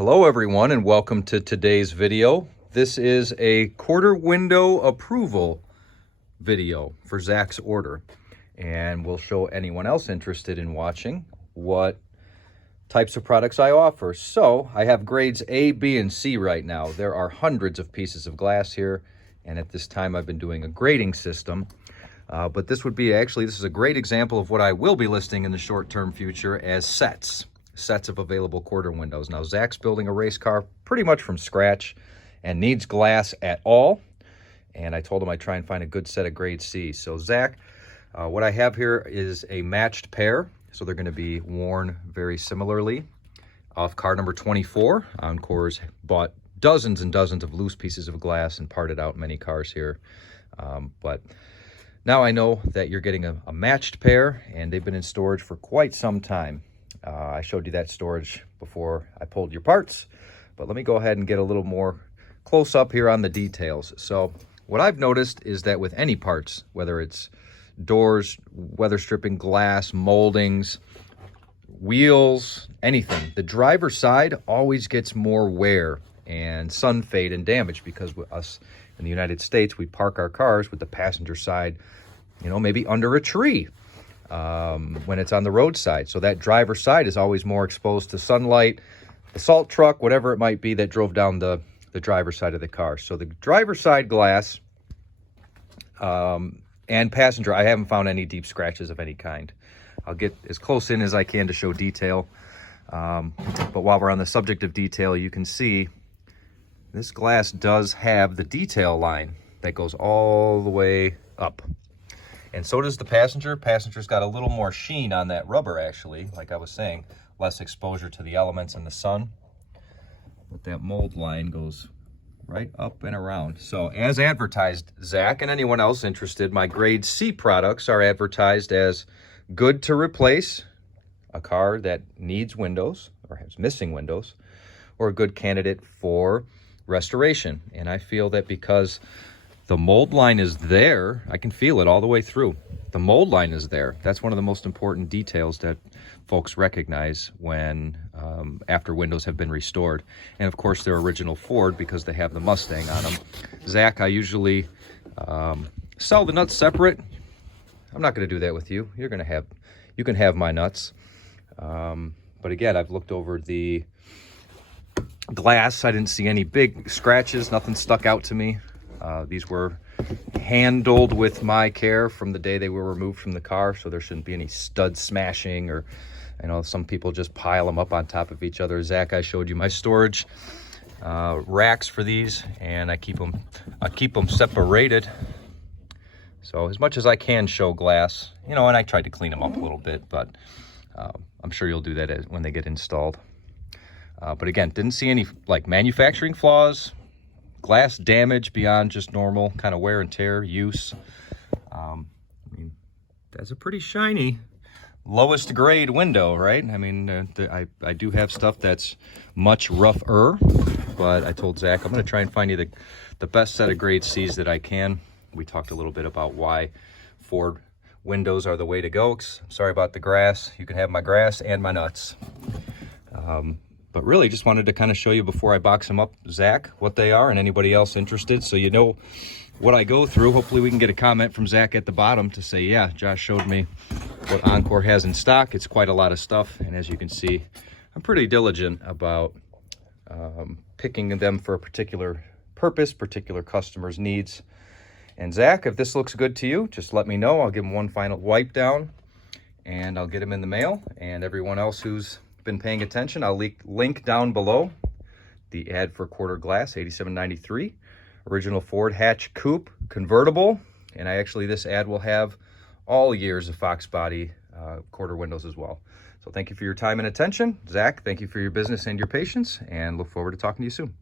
Hello everyone and welcome to today's video. This is a quarter window approval video for Zach's order, and we'll show anyone else interested in watching what types of products I offer. So I have grades A, B, and C right now. There are hundreds of pieces of glass here, and at this time I've been doing a grading system. But this is a great example of what I will be listing in the short-term future as sets of available quarter windows. Now, Zach's building a race car pretty much from scratch and needs glass at all. And I told him I'd try and find a good set of grade C. So Zach, what I have here is a matched pair. So they're gonna be worn very similarly. Off car number 24, Encore's bought dozens and dozens of loose pieces of glass and parted out many cars here. But now I know that you're getting a matched pair, and they've been in storage for quite some time. I showed you that storage before I pulled your parts, but let me go ahead and get a little more close up here on the details. So what I've noticed is that with any parts, whether it's doors, weather stripping, glass, moldings, wheels, anything, the driver's side always gets more wear and sun fade and damage, because with us in the United States, we park our cars with the passenger side, maybe under a tree. When it's on the roadside. So that driver's side is always more exposed to sunlight, the salt truck, whatever it might be that drove down the driver's side of the car. So the driver's side glass and passenger, I haven't found any deep scratches of any kind. I'll get as close in as I can to show detail. But while we're on the subject of detail, you can see this glass does have the detail line that goes all the way up. And so does the passenger. Passenger's got a little more sheen on that rubber, actually. Like I was saying, less exposure to the elements in the sun. But that mold line goes right up and around. So as advertised, Zach and anyone else interested, my grade C products are advertised as good to replace a car that needs windows or has missing windows, or a good candidate for restoration. And I feel that because the mold line is there, I can feel it all the way through. The mold line is there. That's one of the most important details that folks recognize when after windows have been restored. And of course, they're original Ford because they have the Mustang on them. Zach, I usually sell the nuts separate. I'm not going to do that with you. You can have my nuts. But again, I've looked over the glass. I didn't see any big scratches. Nothing stuck out to me. These were handled with my care from the day they were removed from the car, so there shouldn't be any stud smashing, or some people just pile them up on top of each other. Zach, I showed you my storage racks for these, and I keep them separated. So as much as I can show glass, and I tried to clean them up a little bit, but I'm sure you'll do that when they get installed. But again, didn't see any manufacturing flaws, glass damage beyond just normal kind of wear and tear use. That's a pretty shiny lowest grade window, right? I do have stuff that's much rougher, but I told Zach I'm going to try and find you the best set of grade C's that I can. We talked a little bit about why Ford windows are the way to go. Sorry about the grass. You can have my grass and my nuts. But really just wanted to kind of show you before I box them up, Zach, what they are, and anybody else interested, so you know what I go through. Hopefully we can get a comment from Zach at the bottom to say, yeah, Josh showed me what Encore has in stock. It's quite a lot of stuff, and as you can see, I'm pretty diligent about picking them for a particular purpose, particular customer's needs. And Zach, if this looks good to you, just let me know. I'll give him one final wipe down, and I'll get him in the mail. And everyone else who's been paying attention, I'll link down below the ad for quarter glass, $87.93, original Ford hatch coupe convertible. And this ad will have all years of Foxbody quarter windows as well. So thank you for your time and attention. Zach, thank you for your business and your patience, and look forward to talking to you soon.